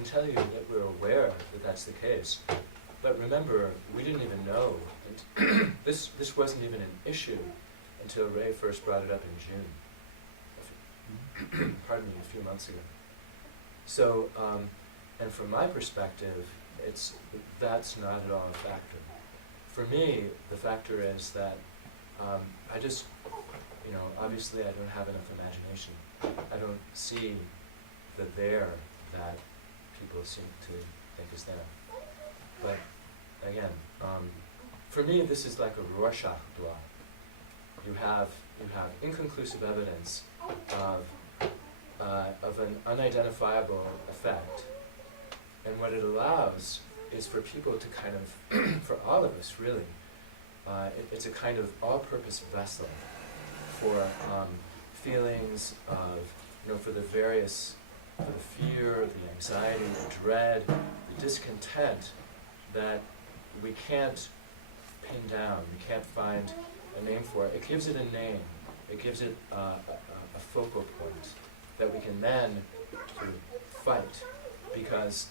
can tell you that we're aware that that's the case. But remember, we didn't even know, and this wasn't even an issue until Ray first brought it up in June. Pardon me, a few months ago. So, and from my perspective, that's not at all a factor. For me, the factor is that I just, obviously I don't have enough imagination. I don't see the there that people seem to think is there. But again, for me, this is like a Rorschach blot. You have inconclusive evidence of an unidentifiable effect, and what it allows is for people to kind of, for all of us really, it's a kind of all-purpose vessel for feelings of, for the various, for the fear, the anxiety, the dread, the discontent that we can't pin down, we can't find a name for it. It gives it a name. It gives it a focal point that we can then sort of fight, because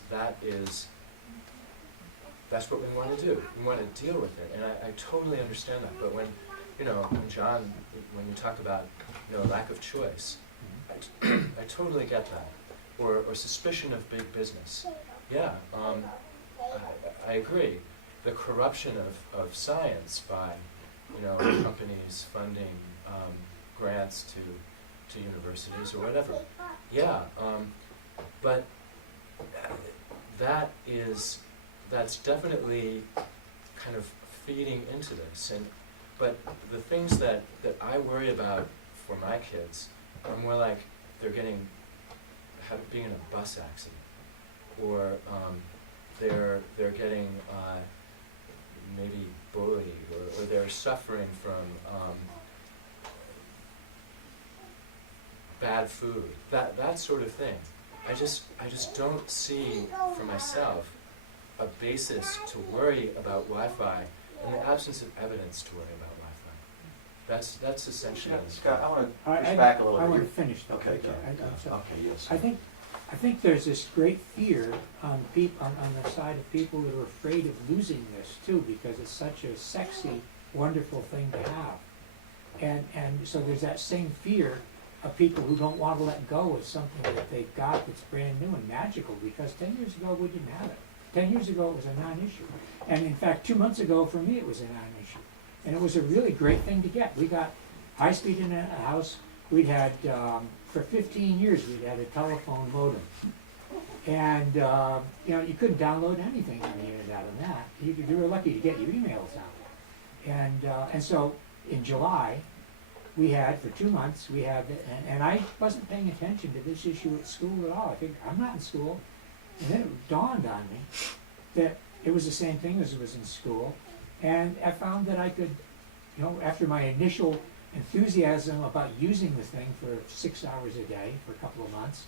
that's what we want to do. We want to deal with it, and I totally understand that. But when John, when you talk about lack of choice, I totally get that. Or suspicion of big business. Yeah, I agree. The corruption of science by companies funding grants to universities or whatever. Yeah, but that's definitely kind of feeding into this. But the things that I worry about for my kids are more like they're being in a bus accident, or they're getting maybe bullied, or they're suffering from bad food, that sort of thing. I just don't see for myself a basis to worry about Wi-Fi in the absence of evidence to worry about Wi-Fi. That's essentially. Scott, I want to push back a little bit. I want to finish though. Okay, go. Okay, yes. I think there's this great fear on the side of people that are afraid of losing this too, because it's such a sexy, wonderful thing to have, and so there's that same fear of people who don't want to let go of something that they've got that's brand new and magical, because 10 years ago we didn't have it. 10 years ago it was a non-issue, and in fact 2 months ago for me it was a non-issue, and it was a really great thing to get. We got high-speed in a house. We'd had for 15 years we'd had a telephone modem, and you couldn't download anything on the internet on that. You were lucky to get your emails out, and so in July we had, for 2 months, and I wasn't paying attention to this issue at school at all. I think I'm not in school. And then it dawned on me that it was the same thing as it was in school. And I found that I could, after my initial enthusiasm about using the thing for 6 hours a day for a couple of months,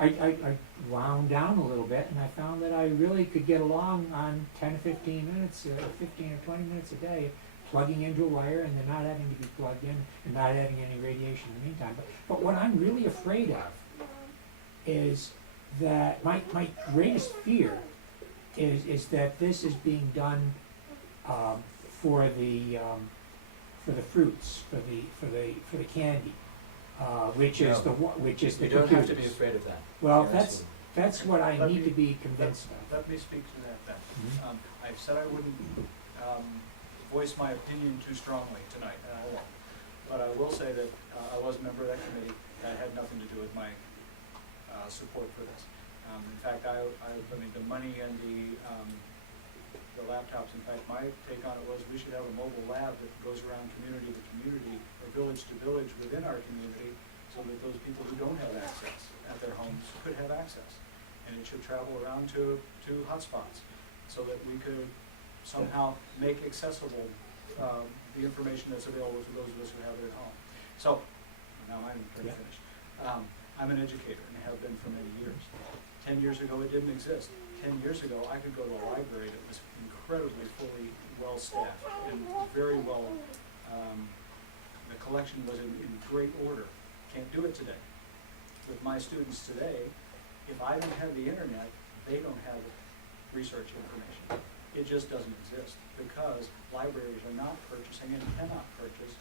I wound down a little bit, and I found that I really could get along on 10 or 15 minutes, 15 or 20 minutes a day, plugging into a wire and then not having to be plugged in and not having any radiation in the meantime. But what I'm really afraid of is that my greatest fear is that this is being done for the fruits, for the candy, which is the computers. You don't have to be afraid of that. Well, that's what I need to be convinced of. Let me speak to that then. I've said I wouldn't voice my opinion too strongly tonight, and I won't. But I will say that I was a member of that committee. That had nothing to do with my support for this. In fact, I mean, the money and the laptops, in fact, my take on it was we should have a mobile lab that goes around community to community, or village to village within our community, so that those people who don't have access at their homes could have access. And it should travel around to hotspots, so that we could somehow make accessible the information that's available to those of us who have it at home. So, now I'm going to finish. I'm an educator and have been for many years. 10 years ago it didn't exist. 10 years ago I could go to a library that was incredibly fully well staffed and very well, the collection was in great order. Can't do it today. With my students today, if I don't have the internet, they don't have research information. It just doesn't exist because libraries are not purchasing and cannot purchase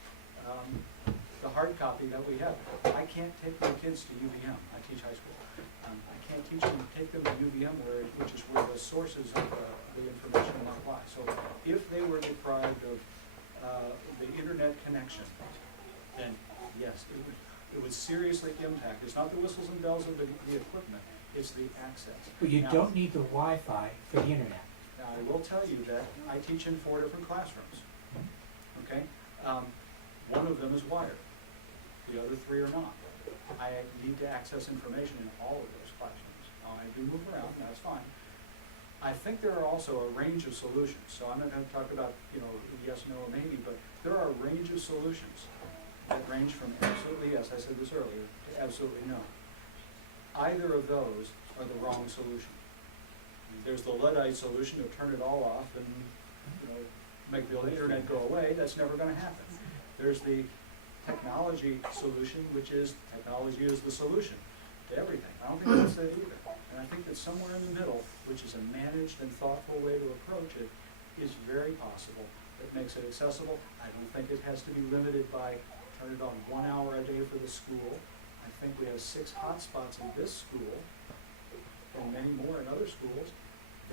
the hard copy that we have. I can't take my kids to UVM. I teach high school. I can't take them to UVM, which is where the sources of the information might lie. So if they were deprived of the internet connection, then yes, it would seriously impact. It's not the whistles and bells of the equipment, it's the access. But you Now, don't need the Wi-Fi for the internet. Now, I will tell you that I teach in 4 different classrooms, okay? One of them is wired, the other 3 are not. I need to access information in all of those classrooms. I do move around, and that's fine. I think there are also a range of solutions, so I'm not gonna talk about, yes, no, or maybe, but there are a range of solutions that range from absolutely yes, I said this earlier, to absolutely no. Either of those are the wrong solution. There's the Luddite solution to turn it all off and, make the internet go away. That's never gonna happen. There's the technology solution, which is technology is the solution to everything. I don't think that's it either. And I think that somewhere in the middle, which is a managed and thoughtful way to approach it, is very possible. It makes it accessible. I don't think it has to be limited by turn it on 1 hour a day for the school. I think we have 6 hotspots in this school and many more in other schools.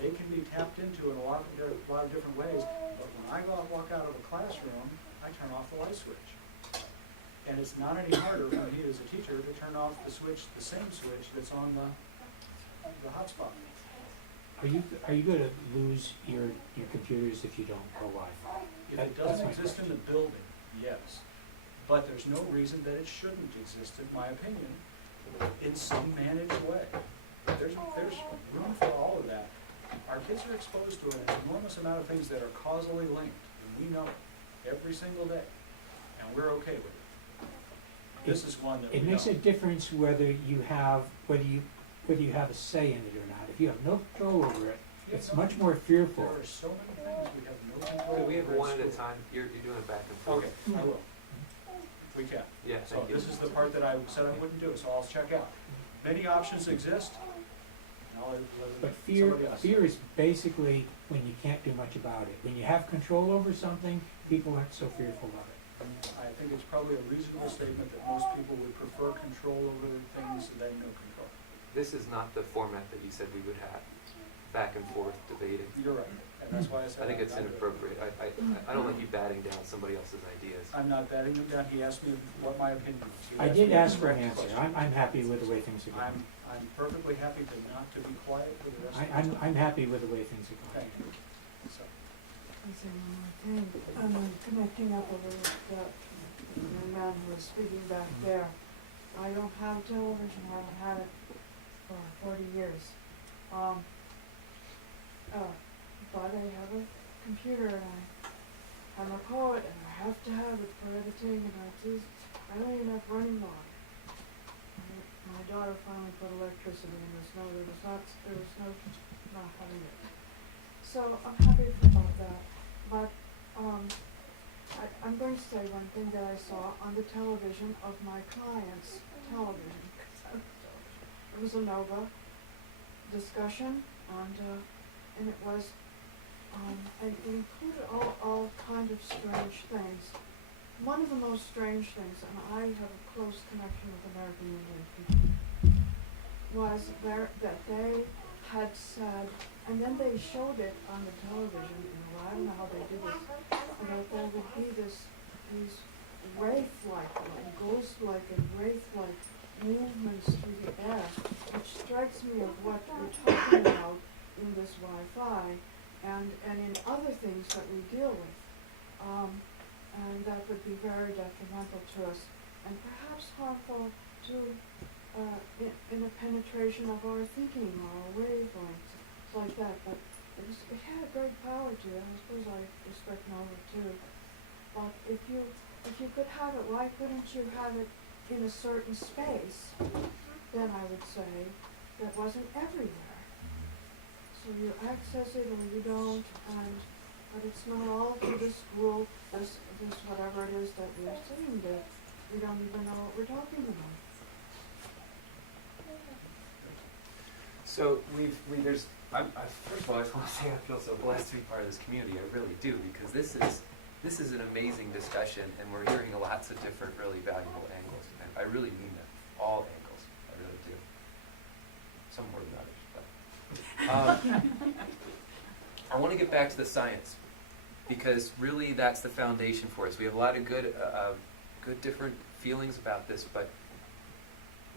They can be tapped into in a lot of different ways, but when I walk out of a classroom, I turn off the light switch. And it's not any harder for me as a teacher to turn off the switch, the same switch that's on the hotspot. Are you gonna lose your computers if you don't go Wi-Fi? If it doesn't exist in the building, yes. But there's no reason that it shouldn't exist, in my opinion, in some managed way. There's room for all of that. Our kids are exposed to an enormous amount of things that are causally linked, and we know it every single day, and we're okay with it. This is one that we It makes a don't. difference whether you have a say in it or not. If you have no control over it, it's much more fearful. There are so many things we have no control Could we have over at one at a school. time? You're doing it back and forth. Okay, I will. We can. Yeah, So thank you. this is the part that I said I wouldn't do, so I'll check out. Many options exist. and I'll let But somebody else. fear is basically when you can't do much about it. When you have control over something, people aren't so fearful of it. I think it's probably a reasonable statement that most people would prefer control over things than no control. This is not the format that you said we would have, back and forth debating. You're right, and that's why I said. I think it's I'm not- inappropriate. I don't like you batting down somebody else's ideas. I'm not batting him down, he asked me what my opinion was. He I asked did me a ask for an direct answer. question. I'm happy with the way things are going. I'm perfectly happy not to be quiet for the rest of the I'm time. happy with the way things are going. Thank you. So, I say one more thing, connecting up a little bit, the man who was speaking back there. I don't have television, I haven't had it for 40 years. But I have a computer and I record and I have to have it for editing and I don't even have running water. My daughter finally put electricity in the snow, there was no not having it. So I'm happy about that, but, I'm going to say one thing that I saw on the television of my client's television. It was a Nova discussion, and it was, and it included all kind of strange things. One of the most strange things, and I have a close connection with American Indian people, was that they had said, and then they showed it on the television, I don't know how they did it, that there would be these wraith-like, ghost-like and wraith-like movements through the air, which strikes me of what we're talking about in this Wi-Fi and in other things that we deal with. And that would be very detrimental to us and perhaps harmful to in a penetration of our thinking or our wavelengths, like that. But it had a great power to it. I suppose I respect Nova too. But if you could have it, why couldn't you have it in a certain space? Then I would say that wasn't everywhere. So you access it or you don't, but it's not all through this school, this whatever it is that we're sitting there. We don't even know what we're talking about. So first of all, I just want to say I feel so blessed to be part of this community. I really do, because this is an amazing discussion, and we're hearing lots of different really valuable angles. And I really mean that, all angles. I really do. Some more than others, but I want to get back to the science, because really that's the foundation for us. We have a lot of good different feelings about this, but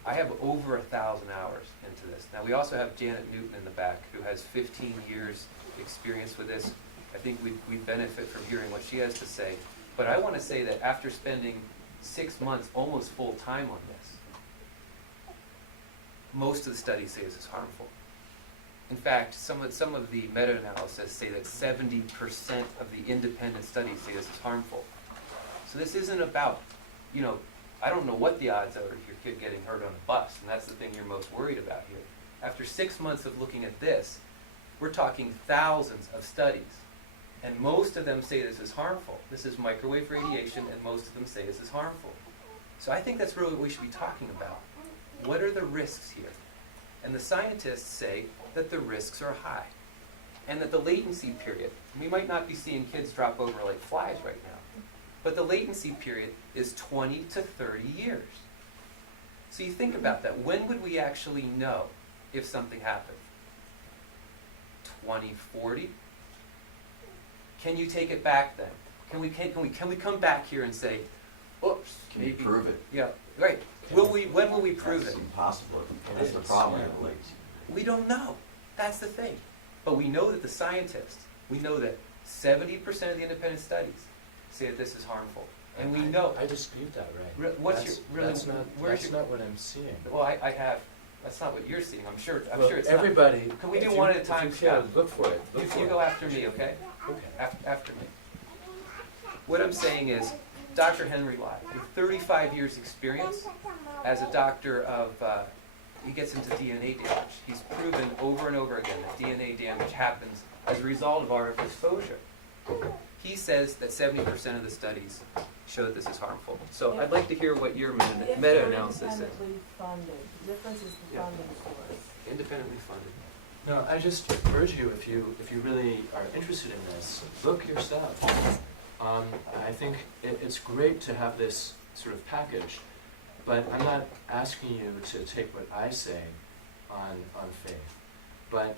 I have over 1,000 hours into this. Now, we also have Janet Newton in the back, who has 15 years experience with this. I think we benefit from hearing what she has to say. But I want to say that after spending 6 months almost full time on this, most of the studies say this is harmful. In fact, some of the meta-analysis say that 70% of the independent studies say this is harmful. So this isn't about, I don't know what the odds are of your kid getting hurt on a bus, and that's the thing you're most worried about here. After 6 months of looking at this, we're talking thousands of studies, and most of them say this is harmful. This is microwave radiation, and most of them say this is harmful. So I think that's really what we should be talking about. What are the risks here? And the scientists say that the risks are high, and that the latency period, we might not be seeing kids drop over like flies right now, but the latency period is 20 to 30 years. So you think about that. When would we actually know if something happened? 2040? Can you take it back then? Can we come back here and say, oops, Can you maybe prove it? Yeah, right. When will we prove That's it? impossible. That's the It's- problem yeah. with the latency. We don't know. That's the thing. But we know that the scientists, we know that 70% of the independent studies say that this is harmful. And we know. I dispute that, right? That's not what I'm seeing. Well, I have. That's not what you're seeing. I'm sure Well, it's everybody. not. Can we if do you- one at a time, If you can, Scott? look for it. You, Look for you it. go after me, okay? Okay. After me. What I'm saying is, Dr. Henry Lai, with 35 years experience as a doctor of, he gets into DNA damage. He's proven over and over again that DNA damage happens as a result of RF exposure. He says that 70% of the studies show that this is harmful. So I'd like to hear what your meta-analysis says. Independently funded, the difference is the Yeah. funding source. Independently funded. No, I just urge you, if you really are interested in this, look yourself. I think it's great to have this sort of package, but I'm not asking you to take what I say on faith. But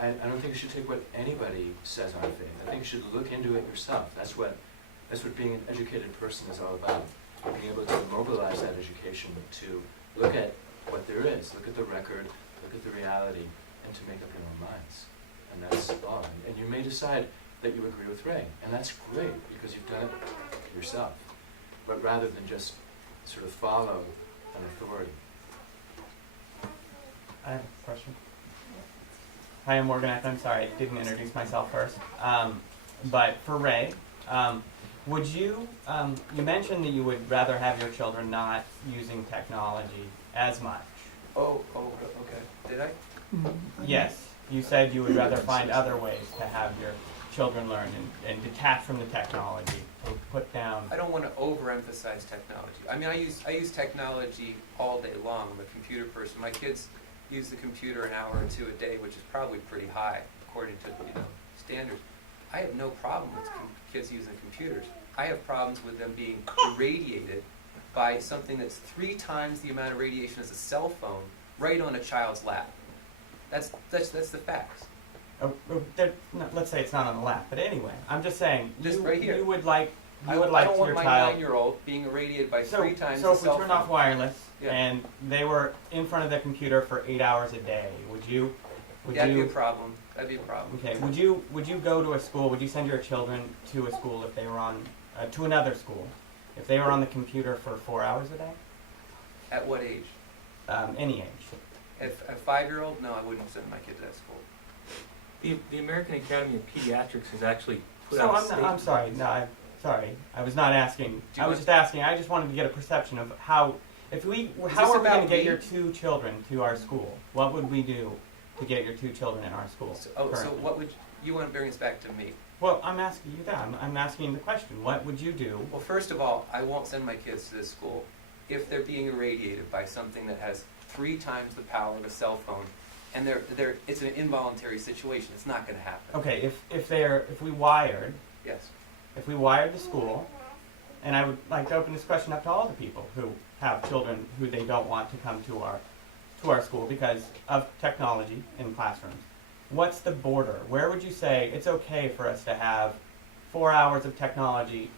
I don't think you should take what anybody says on faith. I think you should look into it yourself. That's what being an educated person is all about. Being able to mobilize that education to look at what there is, look at the record, look at the reality, and to make up your own minds. And that's all. And you may decide that you agree with Ray, and that's great because you've done it yourself. But rather than just sort of follow an authority. I have a question. Hi, I'm Morgan. I'm sorry, I didn't introduce myself first. But for Ray, would you, you mentioned that you would rather have your children not using technology as much. Okay. Did I? Yes, you said you would rather find other ways to have your children learn and detach from the technology, and put down. I don't want to overemphasize technology. I mean, I use technology all day long. I'm a computer person. My kids use the computer an hour or two a day, which is probably pretty high according to standards. I have no problem with kids using computers. I have problems with them being irradiated by something that's 3 times the amount of radiation as a cell phone right on a child's lap. That's the facts. Let's say it's not on the lap, but anyway, I'm just saying. Just right here. You would like. I You would don't like want your my child. 9-year-old being irradiated by 3 times So the if we cell turn phone. off wireless Yeah. and they were in front of the computer for 8 hours a day, would you? That'd be a problem. That'd be a problem. Okay. Would you go to a school? Would you send your children to a school if they were on to another school if they were on the computer for 4 hours a day? At what age? Any age. At a 5-year-old? No, I wouldn't send my kid to that school. The American Academy of Pediatrics has actually put So out I'm statements. sorry. No, I'm sorry. I was not asking. Do you I was want- just asking. I just wanted to get a perception of how this are we going about to get me? your 2 children to our school? What would we do to get your 2 children in our school? So currently? what would you want to bring us back to me? Well, I'm asking you that. I'm asking the question. What would you do? Well, first of all, I won't send my kids to this school if they're being irradiated by something that has 3 times the power of a cell phone and it's an involuntary situation. It's not going to happen. Okay, if we wired Yes. the school, and I would like to open this question up to all the people who have children who they don't want to come to our school because of technology in classrooms. What's the border? Where would you say it's okay for us to have 4 hours of technology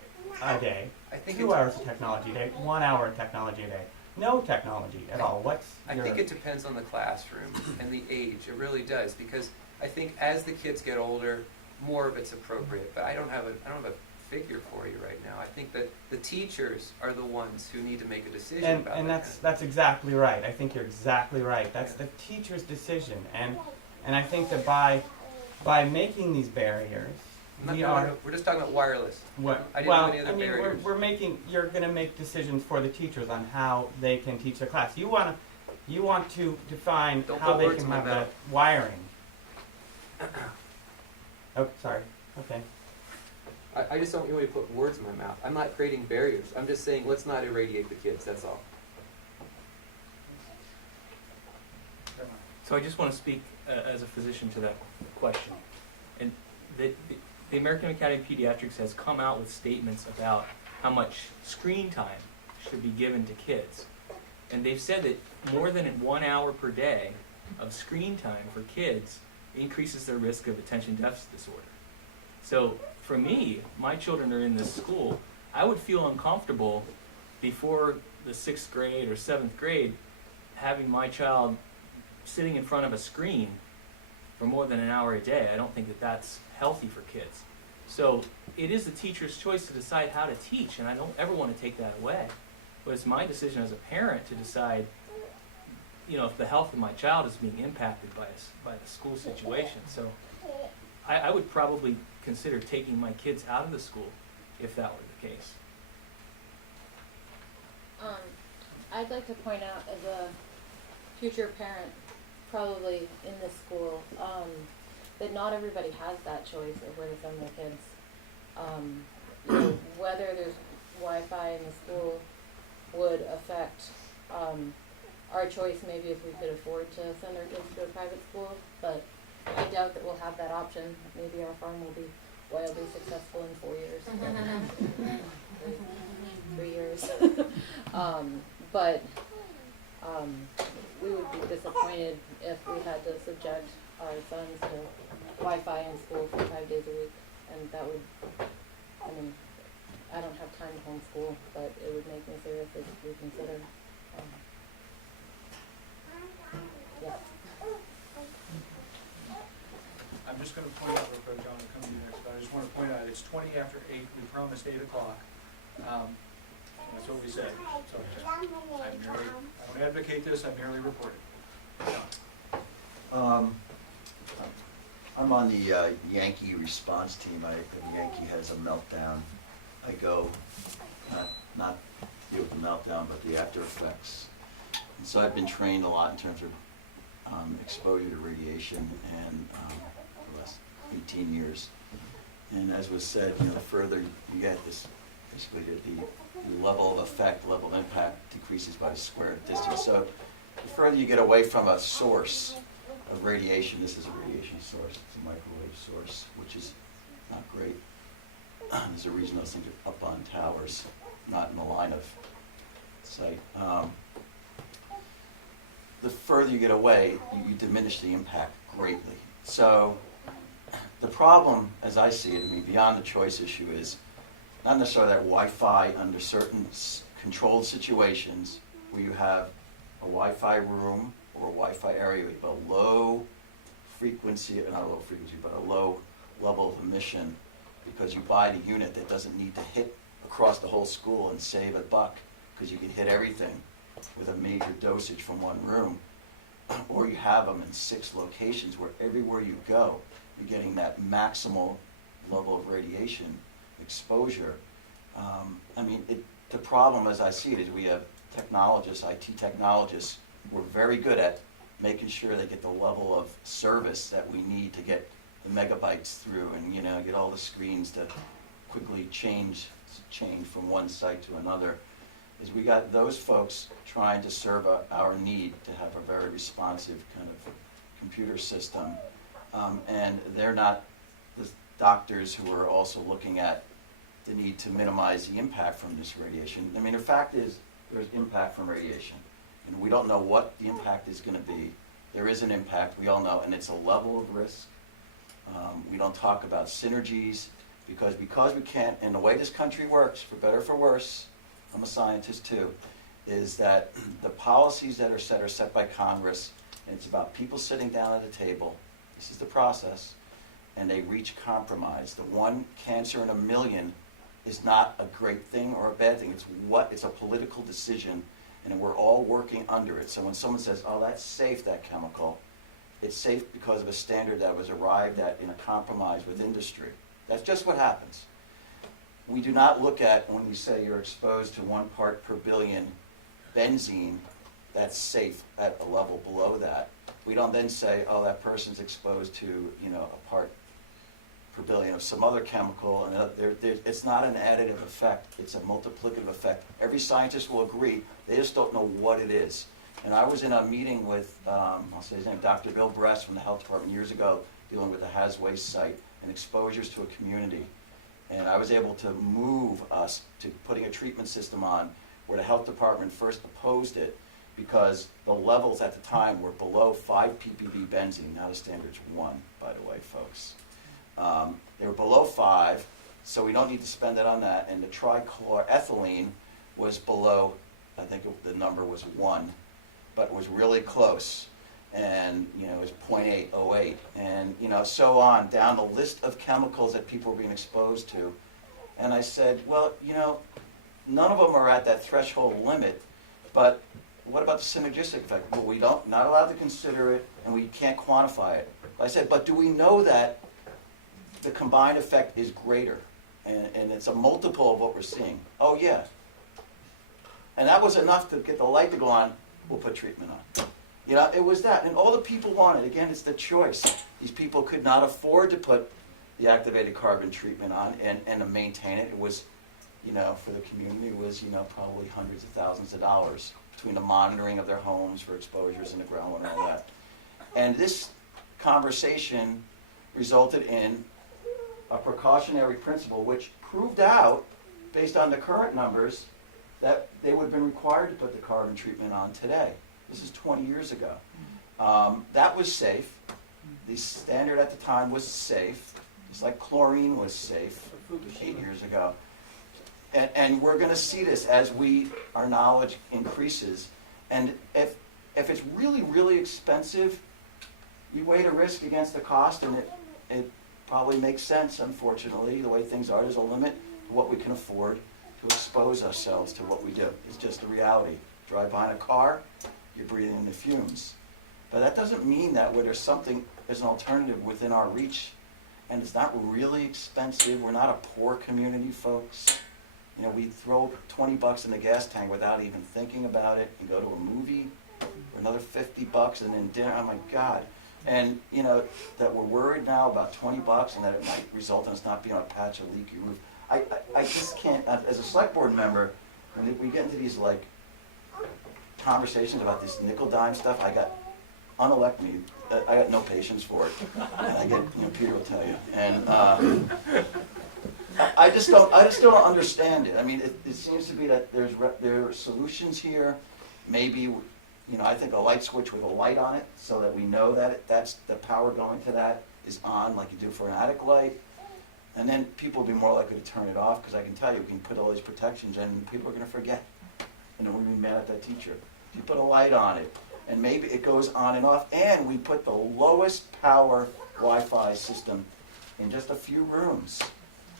a day, I think 2 hours of technology a day, 1 hour of technology a day, no technology at all? I think it depends on the classroom and the age. It really does, because I think as the kids get older, more of it's appropriate. But I don't have a figure for you right now. I think that the teachers are the ones who need to make a decision about and that. that's exactly right. I think you're exactly right. That's the teacher's decision, and I think that by making these barriers, We're just talking about wireless. I didn't know any other barriers. You're going to make decisions for the teachers on how they can teach their class. You want to define Don't how put they words can in my have the mouth. wiring. Oh, sorry. Okay. I just don't want you to put words in my mouth. I'm not creating barriers. I'm just saying let's not irradiate the kids. That's all. So I just want to speak as a physician to that question. And the American Academy of Pediatrics has come out with statements about how much screen time should be given to kids. And they've said that more than 1 hour per day of screen time for kids increases their risk of attention deficit disorder. So for me, my children are in this school, I would feel uncomfortable before the 6th grade or 7th grade having my child sitting in front of a screen for more than an hour a day. I don't think that that's healthy for kids. So it is the teacher's choice to decide how to teach, and I don't ever want to take that away. But it's my decision as a parent to decide, if the health of my child is being impacted by the school situation. So I would probably consider taking my kids out of the school if that were the case. I'd like to point out as a future parent, probably in this school, that not everybody has that choice of where to send their kids. Whether there's Wi-Fi in the school would affect our choice, maybe if we could afford to send our kids to a private school, but I doubt that we'll have that option. Maybe our farm will be wildly successful in 4 years. 3 years. But we would be disappointed if we had to subject our sons to Wi-Fi in school for 5 days a week, and that would, I don't have time to homeschool, but it would make me seriously reconsider. Yeah. I'm just going to point out real quick, John, to come to you next, but I just want to point out, it's 20 after 8, we promised 8 o'clock. That's what we said, so I don't advocate this, I merely report it. John. I'm on the Yankee response team. If Yankee has a meltdown, I go, not deal with the meltdown, but the after effects. And so I've been trained a lot in terms of exposure to radiation and for the last 18 years. And as was said, the further you get, this basically the level of effect, level of impact decreases by the square distance. So the further you get away from a source of radiation, this is a radiation source, it's a microwave source, which is not great. There's a reason those things are up on towers, not in the line of sight. The further you get away, you diminish the impact greatly. So the problem, as I see it, beyond the choice issue, is not necessarily that Wi-Fi under certain controlled situations where you have a Wi-Fi room or a Wi-Fi area with a low frequency, not a low frequency, but a low level of emission, because you buy the unit that doesn't need to hit across the whole school and save $1, because you can hit everything with a major dosage from one room, or you have them in 6 locations where everywhere you go, you're getting that maximal level of radiation exposure. The problem, as I see it, is we have technologists, IT technologists, who are very good at making sure they get the level of service that we need to get the megabytes through and get all the screens to quickly change from one site to another. Is we got those folks trying to serve our need to have a very responsive kind of computer system, and they're not the doctors who are also looking at the need to minimize the impact from this radiation. I mean, the fact is, there's impact from radiation, and we don't know what the impact is going to be. There is an impact, we all know, and it's a level of risk. We don't talk about synergies, because we can't, and the way this country works, for better or for worse, I'm a scientist too, is that the policies that are set by Congress, and it's about people sitting down at a table, this is the process, and they reach compromise. The one cancer in a million is not a great thing or a bad thing. It's a political decision, and we're all working under it. So when someone says, oh, that's safe, that chemical, it's safe because of a standard that was arrived at in a compromise with industry. That's just what happens. We do not look at, when we say you're exposed to 1 part per billion benzene, that's safe at a level below that. We don't then say, oh, that person's exposed to, a part per billion of some other chemical, and it's not an additive effect, it's a multiplicative effect. Every scientist will agree, they just don't know what it is. And I was in a meeting with, I'll say his name, Dr. Bill Bress from the health department years ago, dealing with the Haz Waste site and exposures to a community. And I was able to move us to putting a treatment system on where the health department first opposed it because the levels at the time were below 5 ppb benzene. Now the standard's 1, by the way, folks. They were below 5, so we don't need to spend it on that. And the trichloroethylene was below, I think the number was 1, but it was really close. And, it was 0.808. And, so on, down the list of chemicals that people were being exposed to. And I said, well, none of them are at that threshold limit, but what about the synergistic effect? Well, we not allowed to consider it, and we can't quantify it. I said, but do we know that the combined effect is greater? And it's a multiple of what we're seeing. Oh, yeah. And that was enough to get the light to go on, we'll put treatment on. It was that. And all the people wanted, again, it's the choice. These people could not afford to put the activated carbon treatment on and to maintain it. It was, for the community, it was, probably hundreds of thousands of dollars between the monitoring of their homes for exposures in the groundwater and all that. And this conversation resulted in a precautionary principle, which proved out, based on the current numbers, that they would have been required to put the carbon treatment on today. This is 20 years ago. That was safe. The standard at the time was safe. It's like chlorine was safe 8 years ago. And we're going to see this as our knowledge increases. And if it's really, really expensive, you weigh the risk against the cost, and it probably makes sense, unfortunately, the way things are. There's a limit to what we can afford to expose ourselves to what we do. It's just the reality. Drive behind a car, you're breathing in the fumes. But that doesn't mean that where there's an alternative within our reach, and it's not really expensive. We're not a poor community, folks. We throw $20 in the gas tank without even thinking about it and go to a movie for another $50 and then dinner. Oh my God. And, that we're worried now about $20 and that it might result in us not being on a patch of leaky roof. I just can't, as a select board member, when we get into these conversations about this nickel dime stuff, unelect me. I got no patience for it. And I get, Peter will tell you. And I just don't understand it. I mean, it seems to be that there are solutions here. Maybe, I think a light switch with a light on it so that we know that that's the power going to that is on, like you do for an attic light. And then people will be more likely to turn it off, because I can tell you, we can put all these protections in and people are going to forget. We're going to be mad at that teacher. If you put a light on it, and maybe it goes on and off, and we put the lowest power Wi-Fi system in just a few rooms.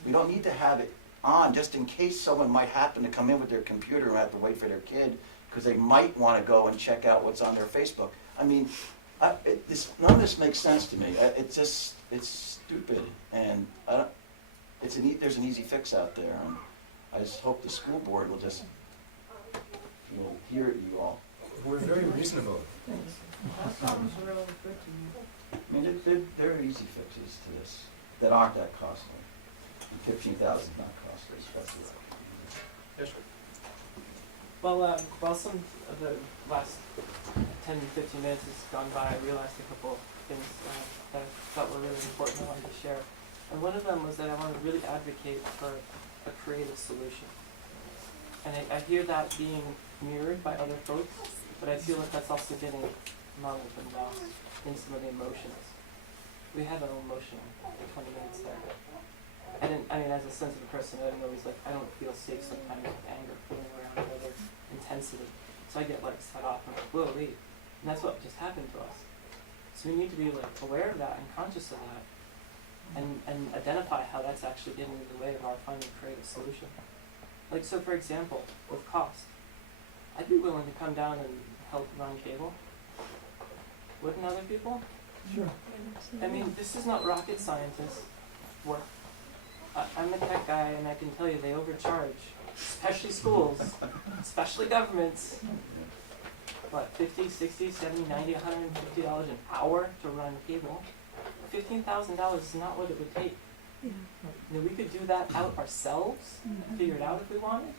We don't need to have it on just in case someone might happen to come in with their computer and have to wait for their kid because they might want to go and check out what's on their Facebook. I mean, none of this makes sense to me. It's stupid, and there's an easy fix out there, and I just hope the school board will just hear you all. We're very reasonable. That sounds really good to me. I mean, there are easy fixes to this that aren't that costly. $15,000 is not costly. That's it. Yes, sir. Well, some of the last 10, 15 minutes has gone by, I realized a couple things that I thought were really important I wanted to share. And one of them was that I wanted to really advocate for a creative solution. And I hear that being mirrored by other folks, but I feel like that's also getting muddled and lost in some of the emotions. We had an emotional 20 minutes there. I mean, as a sensitive person, I don't feel safe sometimes with anger feeling around or other intensity. So I get like set off and like, whoa, wait. And that's what just happened to us. So we need to be like aware of that and conscious of that and identify how that's actually getting in the way of our finding a creative solution. Like, so for example, with cost, I'd be willing to come down and help run cable. Wouldn't other people? Sure. I mean, this is not rocket scientist work. I'm a tech guy, and I can tell you they overcharge, especially schools, especially governments. What, 50, 60, 70, 90, $150 an hour to run cable? $15,000 is not what it would take. Yeah. You know, we could do that out ourselves, figure it out if we wanted.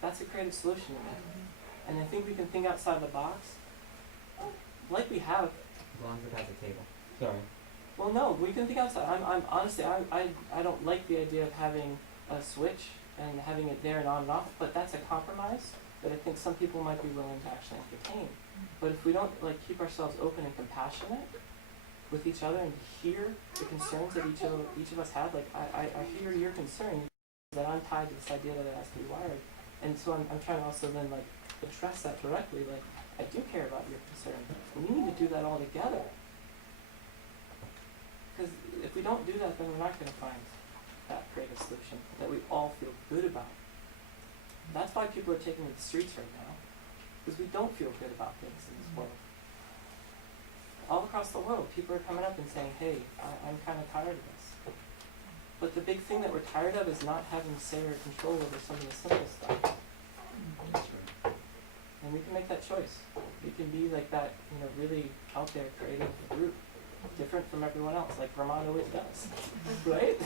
That's a creative solution to me. And I think we can think outside the box, like we have. As long as it has a table. Sorry. Well, no, we can think outside. I'm honestly, I don't like the idea of having a switch and having it there and on and off, but that's a compromise that I think some people might be willing to actually entertain. But if we don't like keep ourselves open and compassionate with each other and hear the concerns that each of us have, like I hear your concern that I'm tied to this idea that it has to be wired, and so I'm trying to also then like address that directly. Like I do care about your concern. We need to do that all together. Because if we don't do that, then we're not going to find that creative solution that we all feel good about. That's why people are taking to the streets right now, because we don't feel good about things in this world. All across the world, people are coming up and saying, hey, I'm kind of tired of this. But the big thing that we're tired of is not having say or control over some of the simple stuff. And we can make that choice. We can be like that, really out there creative group, different from everyone else, like Vermont always does, right?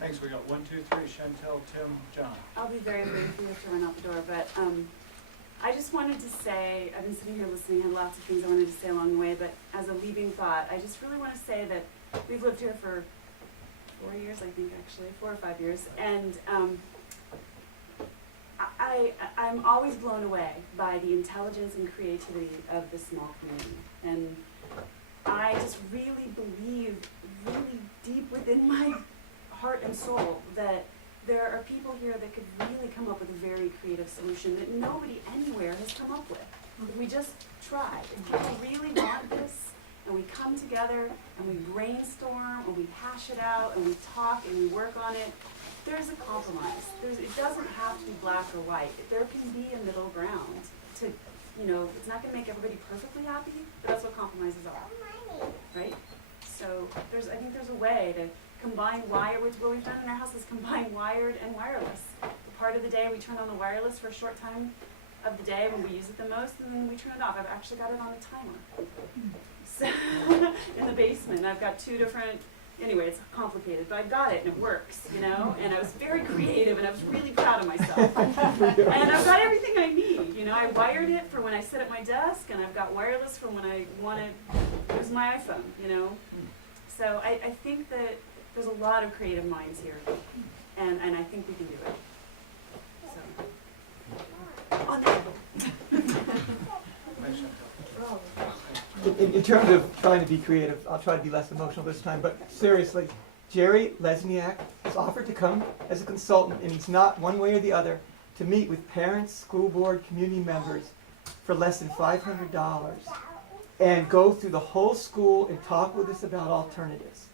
Thanks, we got 1, 2, 3, Chantel, Tim, John. I'll be very brief, we have to run out the door, but I just wanted to say, I've been sitting here listening, had lots of things I wanted to say along the way, but as a leaving thought, I just really want to say that we've lived here for 4 years, I think actually, 4 or 5 years, and I'm always blown away by the intelligence and creativity of the small community, and I just really believe, really deep within my heart and soul, that there are people here that could really come up with a very creative solution that nobody anywhere has come up with. If we just try, if people really want this, and we come together, and we brainstorm, and we hash it out, and we talk, and we work on it, there's a compromise. It doesn't have to be black or white. There can be a middle ground to, it's not going to make everybody perfectly happy, but that's what compromises are, right? So I think there's a way to combine what we've done in our house is combine wired and wireless. The part of the day we turn on the wireless for a short time of the day when we use it the most, and then we turn it off. I've actually got it on a timer. So in the basement, I've got 2 different. Anyway, it's complicated, but I got it and it works, and I was very creative and I was really proud of myself. And I've got everything I need, I wired it for when I sit at my desk, and I've got wireless for when I want to use my iPhone, So I think that there's a lot of creative minds here, and I think we can do it. So, on that. Thanks, Chantel. In terms of trying to be creative, I'll try to be less emotional this time, but seriously, Jerry Lesniak has offered to come as a consultant, and he's not one way or the other, to meet with parents, school board, community members for less than $500 and go through the whole school and talk with us about alternatives.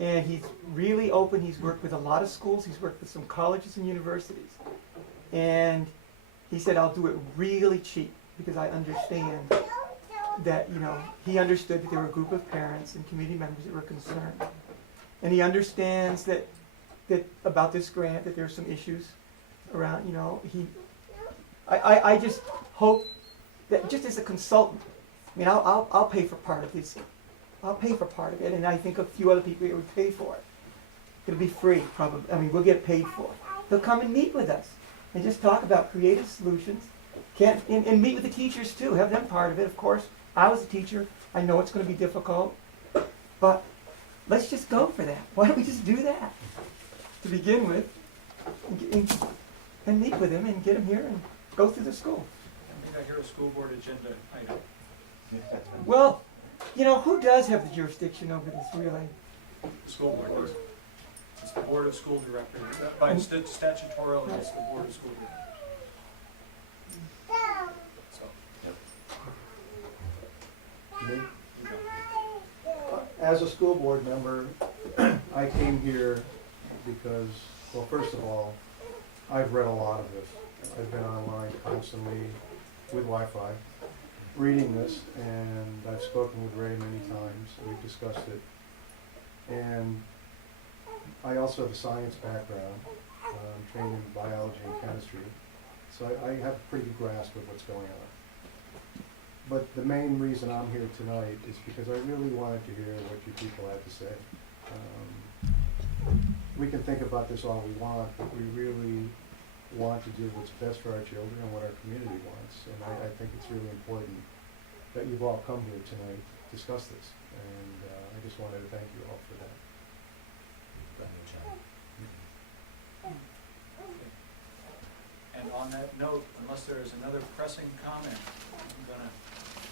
And he's really open. He's worked with a lot of schools. He's worked with some colleges and universities. And he said, I'll do it really cheap because I understand that, he understood that there were a group of parents and community members that were concerned. And he understands that about this grant, that there's some issues around, I just hope that just as a consultant, I'll pay for part of this. I'll pay for part of it, and I think a few other people here would pay for it. It'll be free, probably. We'll get paid for it. He'll come and meet with us and just talk about creative solutions. And meet with the teachers too. Have them part of it, of course. I was a teacher, I know it's gonna be difficult, but let's just go for that. Why don't we just do that to begin with? And meet with him and get him here and go through the school. I think I hear a school board agenda item. Well, you know, who does have the jurisdiction over this really? The school board does. It's the board of school directors. By statutorily, it's the board of school directors. So. Me? You go. As a school board member, I came here because, well, first of all, I've read a lot of this. I've been online constantly with Wi-Fi, reading this, and I've spoken with Ray many times. We've discussed it. And I also have a science background, trained in biology and chemistry, so I have a pretty good grasp of what's going on. But the main reason I'm here tonight is because I really wanted to hear what you people had to say. We can think about this all we want, but we really want to do what's best for our children and what our community wants. And I think it's really important that you've all come here tonight to discuss this. And I just wanted to thank you all for that. And on that note, unless there is another pressing comment, I'm gonna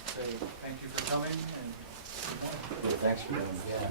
say thank you for coming and. Thanks for doing it. Yeah.